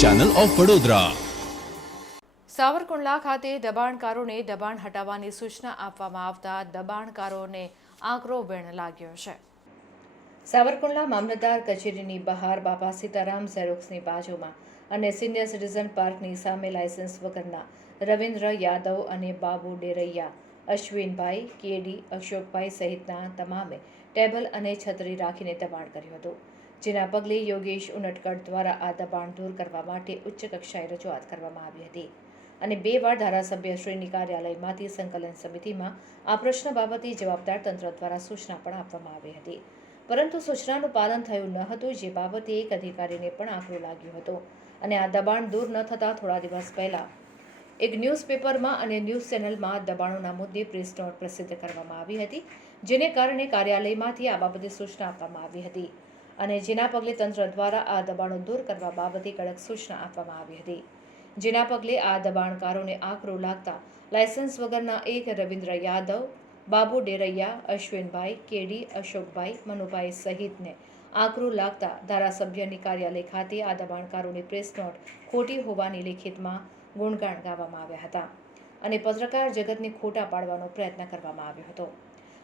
Channel of Vadodara. Savarkundla ખાતે દબાણકારોને દબાણ હટાવવાની સૂચના આપવામાં આવતા દબાણકારોને આકરો વેણ લાગ્યો છે। સાવરકુંડલા મામલતદાર કચેરીની બહાર બાપા સીતારામ ઝેરોક્સની બાજુમાં અને સિનિયર સિટીઝન પાર્કની સામે લાયસન્સ વગરના રવિન્દ્ર યાદવ અને બાબુ ડેરૈયા, અશ્વિનભાઈ, કેડી, અશોકભાઈ સહિતના તમામે ટેબલ અને છત્રી રાખીને દબાણ કર્યું હતું, જેના પગલે યોગેશ ઉનટકટ દ્વારા આ દબાણ દૂર કરવા માટે ઉચ્ચ કક્ષાએ રજૂઆત કરવામાં આવી હતી અને 2 વાર ધારાસભ્યશ્રીની કાર્યાલયમાંથી સંકલન સમિતિમાં આ પ્રશ્ન બાબતે જવાબદાર તંત્ર દ્વારા સૂચના પણ આપવામાં આવી હતી, પરંતુ સૂચનાનું પાલન થયું ન હતું, જે બાબતે એક અધિકારીને પણ આકરું લાગ્યું હતું અને આ દબાણ દૂર ન થતાં થોડા દિવસ પહેલા એક ન્યૂઝપેપરમાં અને ન્યૂઝ ચેનલમાં દબાણોના મુદ્દે પ્રેસ નોટ પ્રસિદ્ધ કરવામાં આવી હતી, જેને કારણે કાર્યાલયમાંથી આ બાબતે સૂચના આપવામાં આવી હતી અને જેના પગલે તંત્ર દ્વારા આ દબાણો દૂર કરવા બાબતે કડક સૂચના આપવામાં આવી હતી, જેના પગલે આ દબાણકારોને આકરો લાગતા લાયસન્સ વગરના એક રવિન્દ્ર યાદવ, બાબુ ડેરૈયા, અશ્વિનભાઈ, કેડી, અશોકભાઈ, મનુભાઈ સહિતને આકરું લાગતા ધારાસભ્યની કાર્યાલય ખાતે આ દબાણકારોની પ્રેસ નોટ ખોટી હોવાની લેખિતમાં ગુણગાન ગાવામાં આવ્યા હતા અને પત્રકાર જગતને ખોટા પાડવાનો પ્રયત્ન કરવામાં આવ્યો હતો।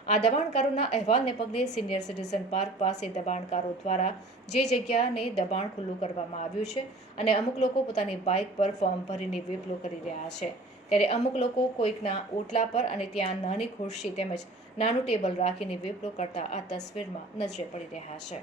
આ દબાણકારોના અહેવાલને પગલે સિનિયર સિટીઝન પાર્ક પાસે દબાણકારો દ્વારા જે જગ્યાને દબાણ ખુલ્લું કરવામાં આવ્યું છે અને અમુક લોકો પોતાની બાઇક પર ફોર્મ ભરીને વેપલો કરી રહ્યા છે, ત્યારે અમુક લોકો કોઈકના ઓટલા પર અને ત્યાં નાની ખુરશી તેમજ નાનું ટેબલ રાખીને વેપલો કરતા આ તસવીરમાં નજરે પડી રહ્યા છે।